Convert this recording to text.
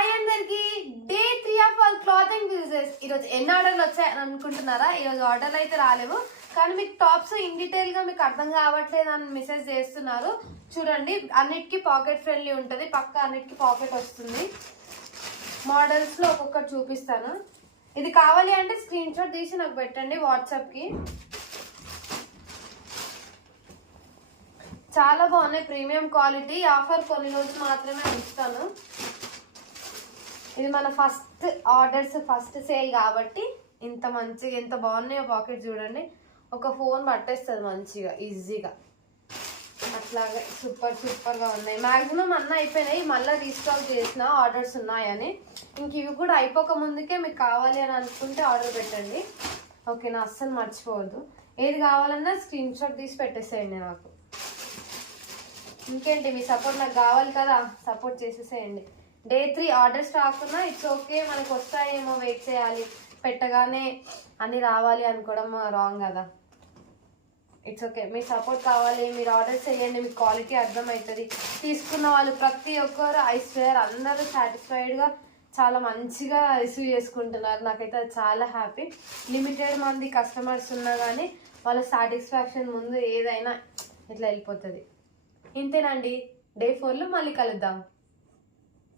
Hi అందరికి day 3 of all clothing business. ఈరోజు ఎన్ని ఆర్డర్లు వచ్చాయని అనుకుంటున్నారా? ఈరోజు ఆర్డర్లు అయితే రాలేవు, కానీ మీకు టాప్స్ ఇన్ డీటెయిల్ గా మీకు అర్థం కావట్లేదు అని మెసేజ్ చేస్తున్నారు. చూడండి, అన్నిటికీ పాకెట్ ఫ్రెండ్లీ ఉంటుంది, పక్క అన్నిటికీ పాకెట్ వస్తుంది. మోడల్స్ లో ఒక్కొక్కటి చూపిస్తాను. ఇది కావాలి అంటే స్క్రీన్ షాట్ తీసి నాకు పెట్టండి వాట్సాప్ కి. చాలా బాగున్నాయి, ప్రీమియం క్వాలిటీ. ఆఫర్ కొన్ని రోజులు మాత్రమే ఉంచుతాను. ఇది మన ఫస్ట్ ఆర్డర్స్, ఫస్ట్ సేల్ కాబట్టి ఇంత మంచిగా, ఎంత బాగున్నాయో పాకెట్ చూడండి. ఒక ఫోన్ పట్టేస్తుంది మంచిగా, ఈజీగా. అట్లాగే సూపర్గా ఉన్నాయి. మ్యాక్సిమం అన్నీ అయిపోయినాయి, మళ్ళీ రీస్టాక్ చేసిన ఆర్డర్స్ ఉన్నాయని. ఇంక ఇవి కూడా అయిపోక ముందుకే మీకు కావాలి అని అనుకుంటే ఆర్డర్ పెట్టండి, ఓకేనా? అస్సలు మర్చిపోవద్దు. ఏది కావాలన్నా స్క్రీన్ షాట్ తీసి పెట్టేసేయండి నాకు. ఇంకేంటి, మీ సపోర్ట్ నాకు కావాలి కదా, సపోర్ట్ చేసేసేయండి. డే 3 ఆర్డర్స్ రాకున్నా ఇట్స్ ఓకే, మనకు వస్తాయేమో, వెయిట్ చేయాలి. పెట్టగానే అన్ని రావాలి అనుకోవడం రాంగ్ కదా. ఇట్స్ ఓకే, మీ సపోర్ట్ కావాలి. మీరు ఆర్డర్ చేయండి, మీకు క్వాలిటీ అర్థమవుతుంది. తీసుకున్న వాళ్ళు ప్రతి ఒక్కరు ఐ స్వేర్ అందరూ సాటిస్ఫైడ్గా చాలా మంచిగా రిసీవ్ చేసుకుంటున్నారు. నాకైతే అది చాలా హ్యాపీ. లిమిటెడ్ మంది కస్టమర్స్ ఉన్నా కానీ వాళ్ళ సాటిస్ఫాక్షన్ ముందు ఏదైనా ఇట్లా వెళ్ళిపోతుంది. ఇంతేనండి, డే 4లో మళ్ళీ కలుద్దాం.